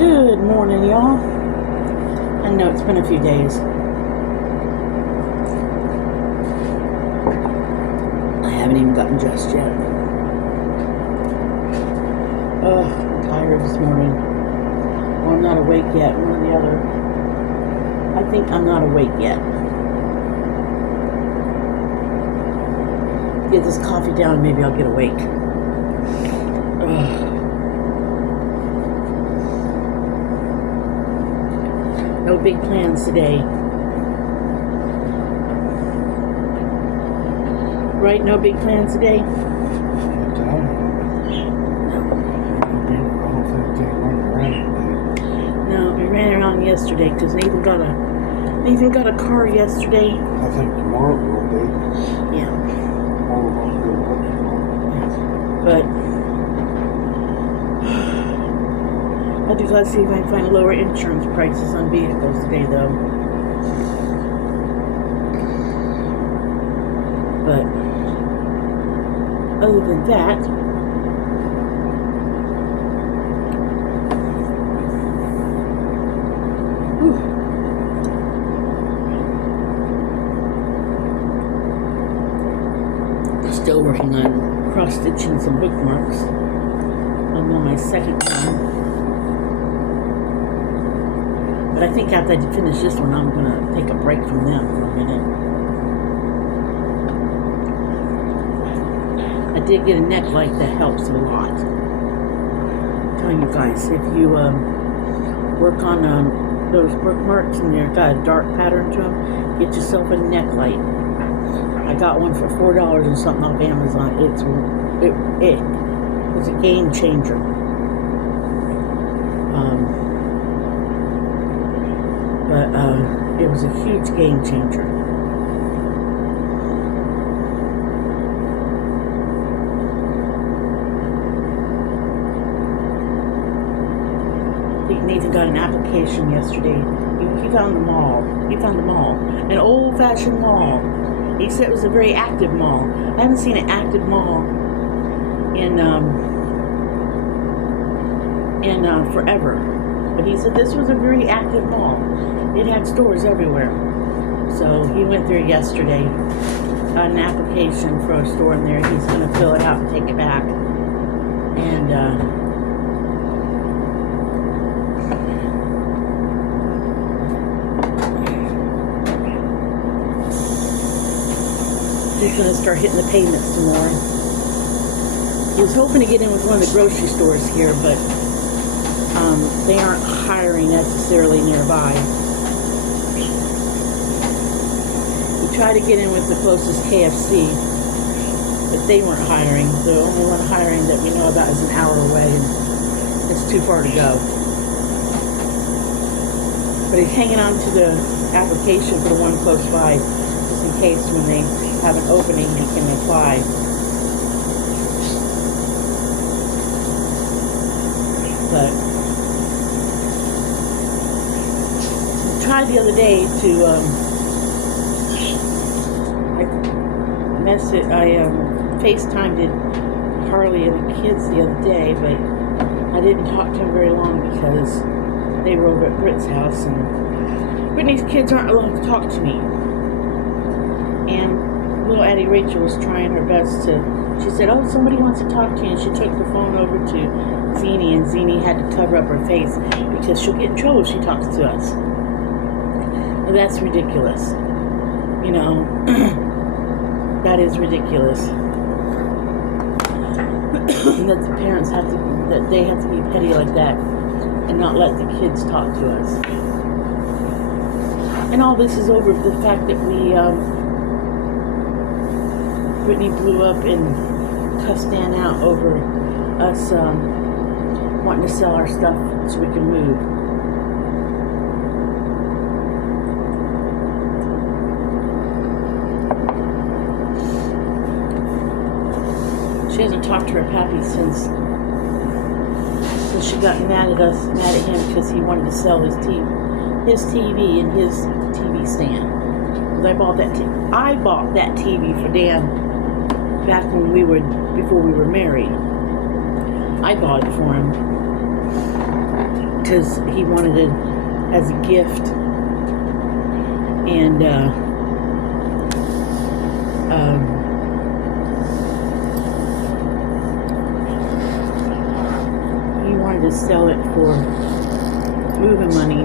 Good morning, y'all. I know it's been a few days. I haven't even gotten dressed yet. I'm tired this morning. Well, I'm not awake yet, one or the other. I think I'm not awake yet. Get this coffee down and maybe I'll get awake. No big plans today. Right? No big plans today? No, we ran around yesterday because Nathan got a car yesterday. I think tomorrow will be. Yeah. But I'll be glad to see if I can find lower insurance prices on vehicles today, though. But other than that, still working on cross-stitching some bookmarks. I'm on my second one. But I think after I finish this one, I'm going to take a break from them for a minute. I did get a neck light that helps a lot. I'm telling you guys, if you work on those bookmarks and they've got a dark pattern to them, get yourself a neck light. I got one for $4 and something off Amazon. It was a game changer. But it was a huge game changer. I think Nathan got an application yesterday. He found the mall. An old-fashioned mall. He said it was a very active mall. I haven't seen an active mall in forever. But he said this was a very active mall. It had stores everywhere. So he went there yesterday, got an application for a store in there. He's going to fill it out and take it back. And he's going to start hitting the pavement some more. He was hoping to get in with one of the grocery stores here, but they aren't hiring necessarily nearby. He tried to get in with the closest KFC, but they weren't hiring. The only one hiring that we know about is an hour away, and it's too far to go. But he's hanging on to the application for the one close by, just in case when they have an opening he can apply. But I tried the other day to I FaceTimed Harley and the kids the other day, but I didn't talk to them very long because they were over at Britt's house, and Brittany's kids aren't allowed to talk to me. And little Addie Rachel was trying her best she said, "Oh, somebody wants to talk to you," and she took the phone over to Zini, and Zini had to cover up her face because she'll get in trouble if she talks to us. And that's ridiculous. You know, that is ridiculous. That the parents have to be petty like that and not let the kids talk to us. And all this is over the fact that Brittany blew up and cussed Dan out over us wanting to sell our stuff so we can move. She hasn't talked to her pappy since she got mad at him because he wanted to sell his TV and his TV stand. Because I bought that TV for Dan back before we were married. I bought it for him because he wanted it as a gift. And he wanted to sell it for moving money.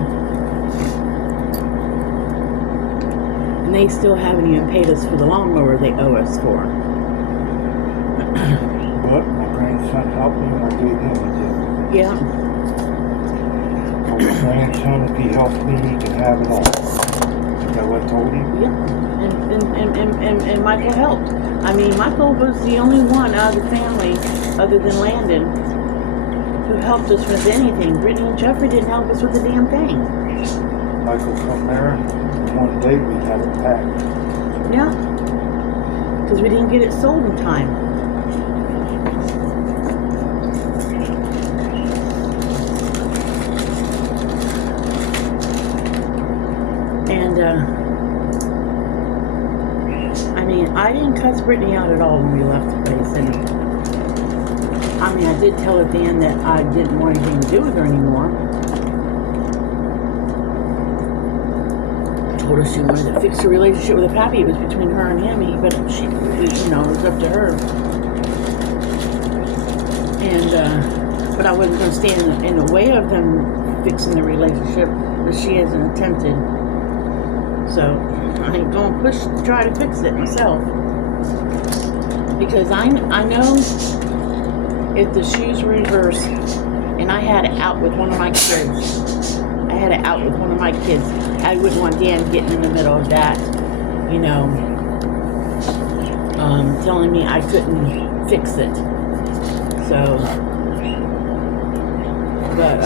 And they still haven't even paid us for the lawnmower they owe us for. But my grandson helped me and I gave him a gift. Yeah. For my grandson, if he helps me, he can have it all. Is that what I told him? Yeah. And Michael helped. I mean, Michael was the only one out of the family, other than Landon, who helped us with anything. Brittany and Jeffrey didn't help us with a damn thing. Michael come there, one day we had it packed. Yeah. Because we didn't get it sold in time. And, I mean, I didn't cuss Brittany out at all when we left the place. And, I mean, I did tell her at the end that I didn't want anything to do with her anymore. I told her she wanted to fix her relationship with Pappy. It was between her and him, but she, you know, it was up to her. And, but I wasn't going to stand in the way of them fixing the relationship, but she hasn't attempted. So I ain't gonna push to try to fix it myself, because I know if the shoes were reversed and I had it out with one of my kids, I wouldn't want Dan getting in the middle of that, you know, telling me I couldn't fix it. So, but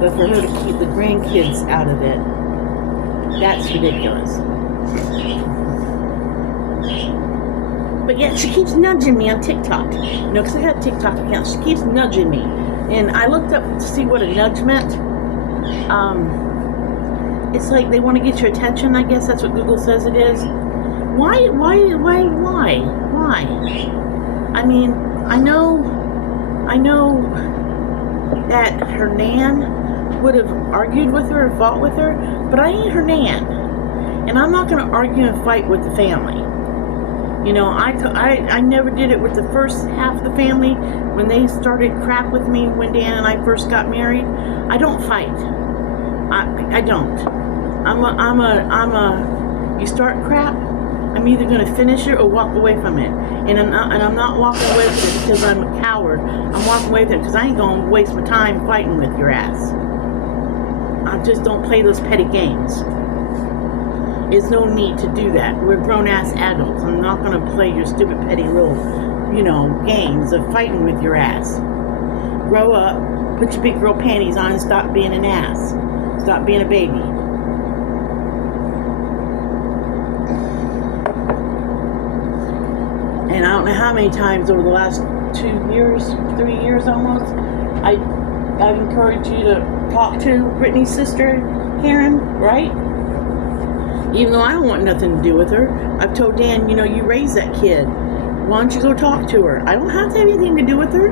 but for her to keep the grandkids out of it, that's ridiculous. But yet she keeps nudging me on TikTok. You know, because I had a TikTok account. She keeps nudging me. And I looked up to see what a nudge meant. It's like they want to get your attention, I guess that's what Google says it is. Why? I mean, I know that her nan would have argued with her or fought with her, but I ain't her nan, and I'm not going to argue and fight with the family. You know, I never did it with the first half of the family when they started crap with me when Dan and I first got married. I don't fight. I don't. You start crap, I'm either going to finish it or walk away from it. And I'm not walking away with it because I'm a coward. I'm walking away with it because I ain't going to waste my time fighting with your ass. I just don't play those petty games. There's no need to do that. We're grown-ass adults. I'm not going to play your stupid petty little, you know, games of fighting with your ass. Grow up, put your big girl panties on, and stop being an ass. Stop being a baby. And I don't know how many times over the last 2 years, 3 years almost, I've encouraged you to talk to Brittany's sister, Karen, right? Even though I don't want nothing to do with her. I've told Dan, you know, you raised that kid. Why don't you go talk to her? I don't have to have anything to do with her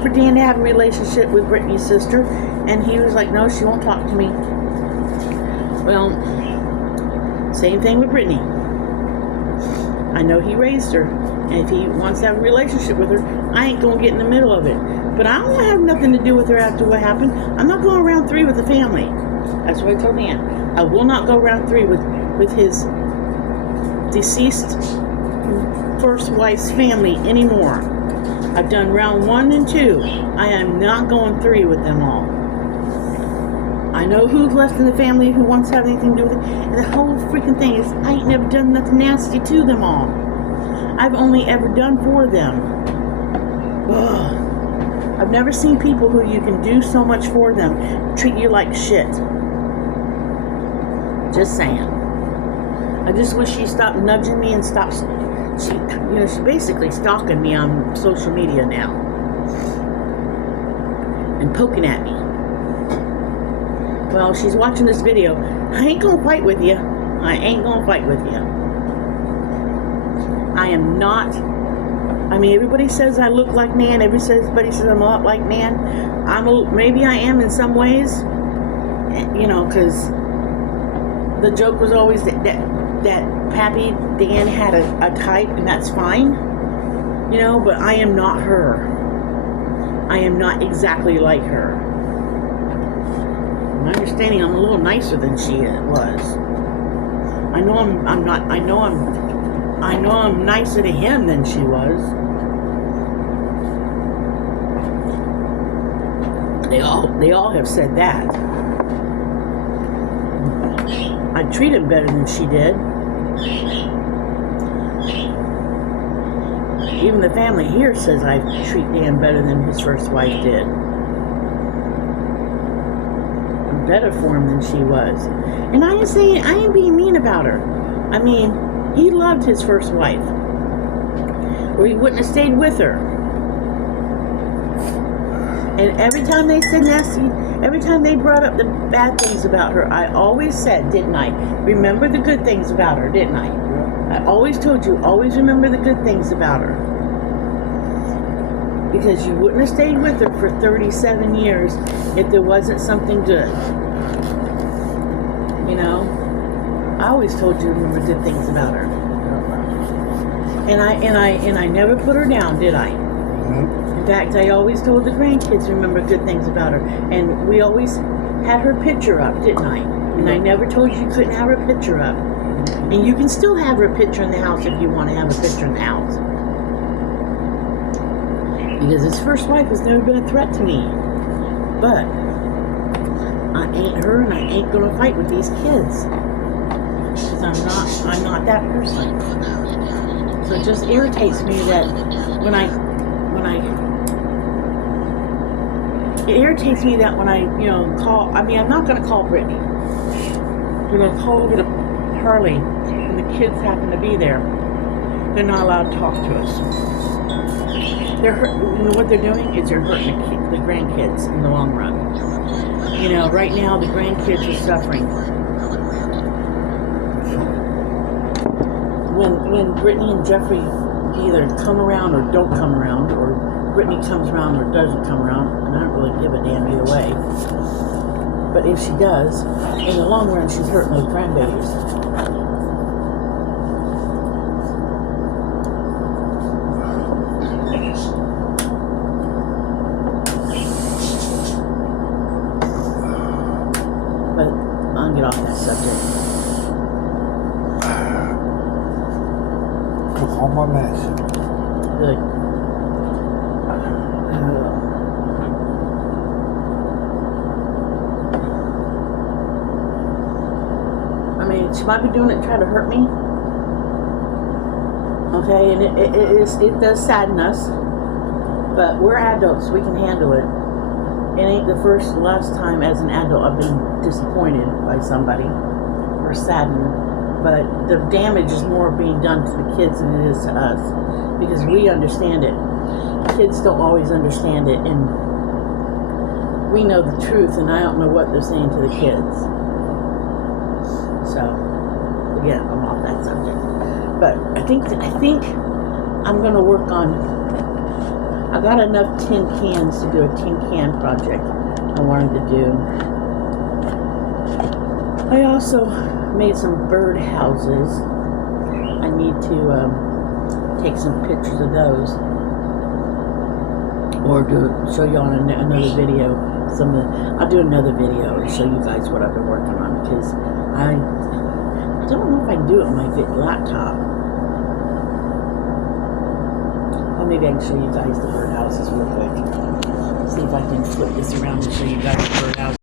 for Dan to have a relationship with Brittany's sister. And he was like, no, she won't talk to me. Well, same thing with Brittany. I know he raised her. And if he wants to have a relationship with her, I ain't going to get in the middle of it. But I don't want to have nothing to do with her after what happened. I'm not going round 3 with the family. That's what I told Dan. I will not go round 3 with his deceased first wife's family anymore. I've done round 1 and 2. I am not going 3 with them all. I know who's left in the family who wants to have anything to do with it. And the whole freaking thing is, I ain't never done nothing nasty to them all. I've only ever done for them. Ugh. I've never seen people who you can do so much for them treat you like shit. Just saying. I just wish she stopped nudging me and stopped. She's basically stalking me on social media now and poking at me. Well, she's watching this video. I ain't gonna fight with you. I ain't gonna fight with you. I am not I mean, everybody says I look like Nan. Everybody says I'm a lot like Nan. Maybe I am in some ways, you know, because the joke was always that Pappy Dan had a type, and that's fine, you know. But I am not her. I am not exactly like her. My understanding, I'm a little nicer than she was. I know I'm not. I know I'm nicer to him than she was. They all have said that. I treat him better than she did. Even the family here says I treat Dan better than his first wife did. I'm better for him than she was. And I ain't being mean about her. I mean, he loved his first wife, or he wouldn't have stayed with her. And every time they said nasty, every time they brought up the bad things about her, I always said, didn't I? Remember the good things about her, didn't I? I always told you, always remember the good things about her. Because you wouldn't have stayed with her for 37 years if there wasn't something good. You know? I always told you to remember good things about her. And I never put her down, did I? In fact, I always told the grandkids to remember good things about her. And we always had her picture up, didn't I? And I never told you couldn't have her picture up. And you can still have her picture in the house if you want to have a picture in the house. Because his first wife has never been a threat to me. But I ain't her, and I ain't gonna fight with these kids. Because I'm not that person. So it just irritates me that when I you know, call, I mean, I'm not going to call Brittany. We're going to call over to Harley, and the kids happen to be there. They're not allowed to talk to us. They're hurt, you know what they're doing is they're hurting the grandkids in the long run. You know, right now the grandkids are suffering. When Brittany and Jeffrey either come around or don't come around, or Brittany comes around or doesn't come around, and I don't really give a damn either way. But if she does, in the long run, she's hurting those grandbabies. But I'll get off that subject. Took all my mess. Good. I mean, she might be doing it to try to hurt me. Okay, and it does sadden us. But we're adults, we can handle it. It ain't the first or last time as an adult I've been disappointed by somebody or saddened. But the damage is more being done to the kids than it is to us. Because we understand it. Kids don't always understand it, and we know the truth, and I don't know what they're saying to the kids. So, again, I'm off that subject. But I think I'm going to work on, I got enough tin cans to do a tin can project I wanted to do. I also made some bird houses. I need to take some pictures of those, or show you on another video. I'll do another video and show you guys what I've been working on, because I don't know if I can do it on my laptop. Or maybe I can show you guys the birdhouses real quick. See if I can flip this around and show you guys the birdhouses.